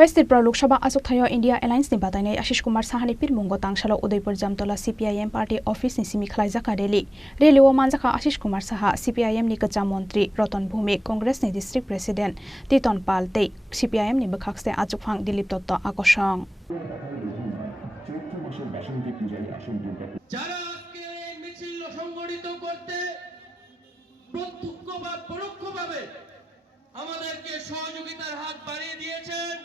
West Tripura Lok Sabha Asok Thayo India Alliance ni batangai Ashish Kumar Sahani pir mungo tangsalo Udaipur Jamtola CPIM Party Office ni simi khlaijaka rally o manjaka Ashish Kumar Saha CPIM ni kacha Montri Ratan Bhumik Congress ni District President Titon Pal tei CPIM ni bakhakste Achukphang Dilip Dotto akosong যারা আজকে এই মিছিল সংগঠিত করতে প্রত্যক্ষ বা পরোক্ষভাবে আমাদেরকে সহযোগিতার হাত বাড়িয়ে দিয়েছেন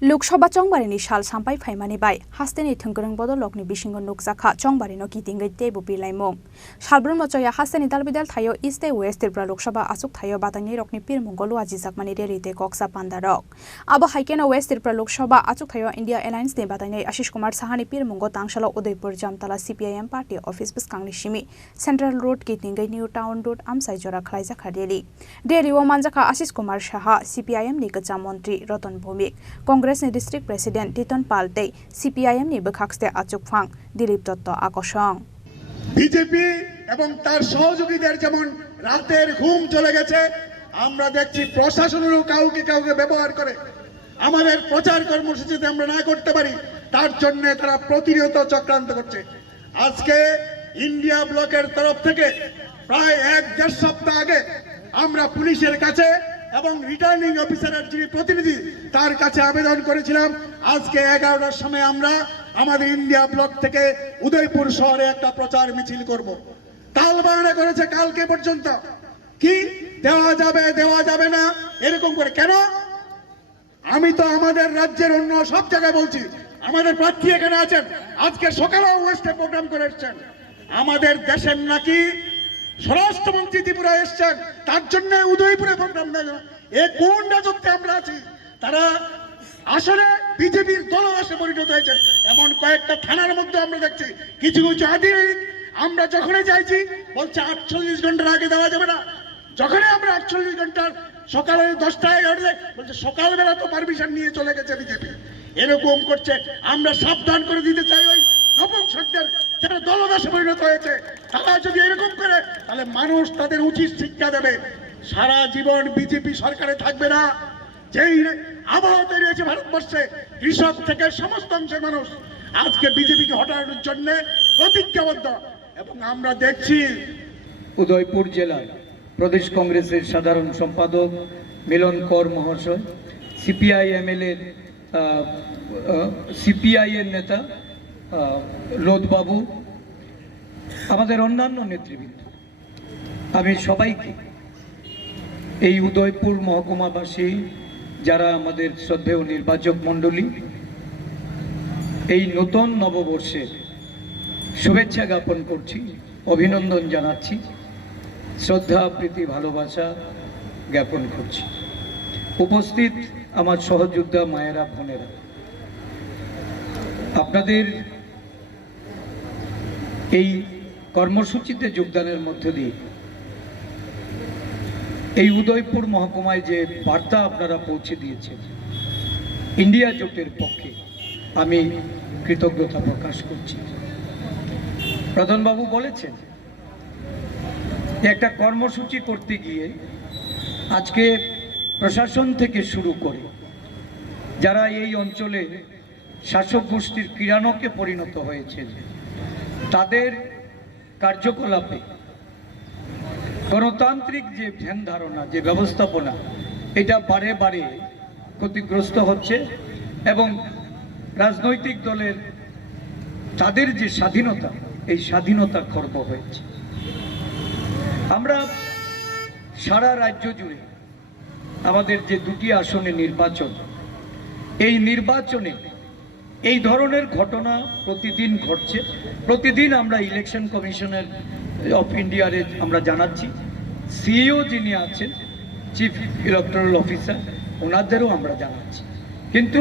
Lok Sabha Chongbarini Shal Sampai Faimani Bai Hasteni Thungkurung Bodolokni Bishingo Nukjaka Chongbarino Kitingai Tebu Bilaimong Shalbrun Mochoya Hasteni Dalbidal Thayo East West Tripura Lok Sabha Asuk Thayo Batani Rokni Pir Mongolu Ajizakmani Relite Koksa Pandarok Abo Haikena West Tripura Lok Sabha Asuk Thayo India Alliance ni batangai Ashish Kumar Sahani Pir Mongo Tangshalo Udaipur Jamtala CPIM Party Office Biskangni Shimi Central Road Kitingai New Town Road Amsai Jora Khlaijaka Rally o manjaka Ashish Kumar Saha CPIM ni kacha Montri Ratan Bhumik Congress ni District President Titon Pal tei CPIM ni bakhakste Achukphang Dilip Dotto akosong BJP এবং তার সহযোগীদের যেমন রাতের ঘুম চলে গেছে আমরা দেখছি প্রশাসনেরও কাউকে ব্যবহার করে আমাদের প্রচার কর্মসূচিতে আমরা না করতে পারি তার জন্য তারা প্রতিনিয়ত চক্রান্ত করছে আজকে ইন্ডিয়া ব্লকের তরফ থেকে প্রায় 1.5 সপ্তাহ আগে আমরা পুলিশের কাছে এবং রিটার্নিং অফিসারের যিনি প্রতিনিধি তার কাছে আবেদন করেছিলাম আজকে 11টার সময় আমরা আমাদের ইন্ডিয়া ব্লক থেকে উদয়পুর শহরে একটা প্রচার মিছিল করব তালবাড়া করেছে কালকে পর্যন্ত কি দেওয়া যাবে না এরকম করে কেন আমি তো আমাদের রাজ্যের অন্য সব জায়গায় বলছি আমাদের প্রার্থী এখানে আছেন আজকে সকালে ওয়েস্টে প্রোগ্রাম করে এসেছেন আমাদের দেশের নাকি স্বরাষ্ট্রমন্ত্রী ত্রিপুরা এসছেন তার জন্য উদয়পুরে প্রোগ্রাম দেয় এ কোন রাজত্বে আমরা আছি তারা আসলে বিজেপির দলদাসে পরিণত হয়েছে এমন কয়েকটা থানার মধ্যে আমরা দেখছি কিছু আধিকারিক আমরা যখনই যাইছি বলছে 48 ঘন্টার আগে দেওয়া যাবে না যখনই আমরা 48 ঘন্টার সকালে 10টা 11টায় বলছে সকালবেলা তো পারমিশন নিয়ে চলে গেছে বিজেপি এরকম করছে আমরা সাবধান করে দিতে চাই ওই নপুংসকদের যারা দলদাসে পরিণত হয়েছে তারা যদি এরকম করে তাহলে মানুষ তাদের উচিত শিক্ষা দেবে সারা জীবন বিজেপি সরকারে থাকবে না যেই আবহাওয়া তৈরি হয়েছে ভারতবর্ষে কৃষক থেকে সমস্ত অংশের মানুষ আজকে বিজেপিকে হটানোর জন্য প্রতিজ্ঞাবদ্ধ এবং আমরা দেখছি উদয়পুর জেলার প্রদেশ কংগ্রেসের সাধারণ সম্পাদক মিলন কর মহাশয় সিপিআই এর নেতা লোধবাবু আমাদের অন্যান্য নেতৃবৃন্দ আমি সবাইকে এই উদয়পুর মহকুমাবাসী যারা আমাদের শ্রদ্ধেয় নির্বাচক মণ্ডলী এই নতুন নববর্ষের শুভেচ্ছা জ্ঞাপন করছি অভিনন্দন জানাচ্ছি শ্রদ্ধা প্রীতি ভালোবাসা জ্ঞাপন করছি উপস্থিত আমার সহযোদ্ধা মায়েরা বোনেরা আপনাদের এই কর্মসূচিতে যোগদানের মধ্য দিয়ে এই উদয়পুর মহকুমায় যে বার্তা আপনারা পৌঁছে দিয়েছেন ইন্ডিয়া জোটের পক্ষে আমি কৃতজ্ঞতা প্রকাশ করছি প্রধানবাবু বলেছেন যে একটা কর্মসূচি করতে গিয়ে আজকে প্রশাসন থেকে শুরু করে যারা এই অঞ্চলে শাসক গোষ্ঠীর কিরানকে পরিণত হয়েছে তাদের কার্যকলাপে গণতান্ত্রিক যে ধ্যান ধারণা যে ব্যবস্থাপনা এটা বারে বারে ক্ষতিগ্রস্ত হচ্ছে এবং রাজনৈতিক দলের তাদের যে স্বাধীনতা এই স্বাধীনতা খর্ব হয়েছে আমরা সারা রাজ্য জুড়ে আমাদের যে দুটি আসনে নির্বাচন এই নির্বাচনে এই ধরনের ঘটনা প্রতিদিন ঘটছে প্রতিদিন আমরা ইলেকশন কমিশনের অফ ইন্ডিয়ারে আমরা জানাচ্ছি সিইও যিনি আছেন চিফ ইলেকটোরাল অফিসার ওনাদেরও আমরা জানাচ্ছি কিন্তু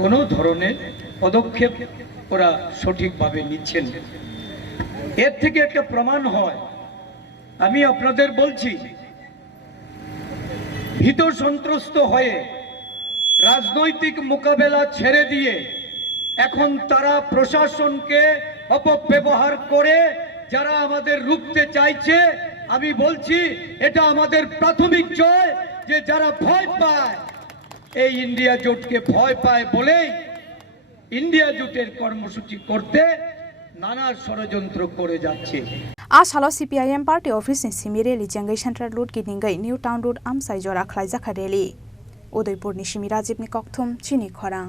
কোনো ধরনের পদক্ষেপ ওরা সঠিকভাবে নিচ্ছেন এর থেকে একটা প্রমাণ হয় আমি আপনাদের বলছি ভীত সন্ত্রস্ত হয়ে রাজনৈতিক মোকাবেলা ছেড়ে দিয়ে এখন তারা প্রশাসনকে অপব্যবহার করে যারা আমাদের রুখতে চাইছে আমি বলছি এটা আমাদের প্রাথমিক জয় যে যারা ভয় পায় এই ইন্ডিয়া জোটকে ভয় পায় বলেই ইন্ডিয়া জোটের কর্মসূচি করতে নানা ষড়যন্ত্র করে যাচ্ছে। आज हालो CPIM पार्टी ऑफिस नि सिमी रेली जेंगै सेंट्रल रोड गिदिंगै न्यू टाउन रोड आमसाइ जरा खलाइजाखा रेली उदयपुर नि सिमी राजीव नि कक्थुम चिनी खरां।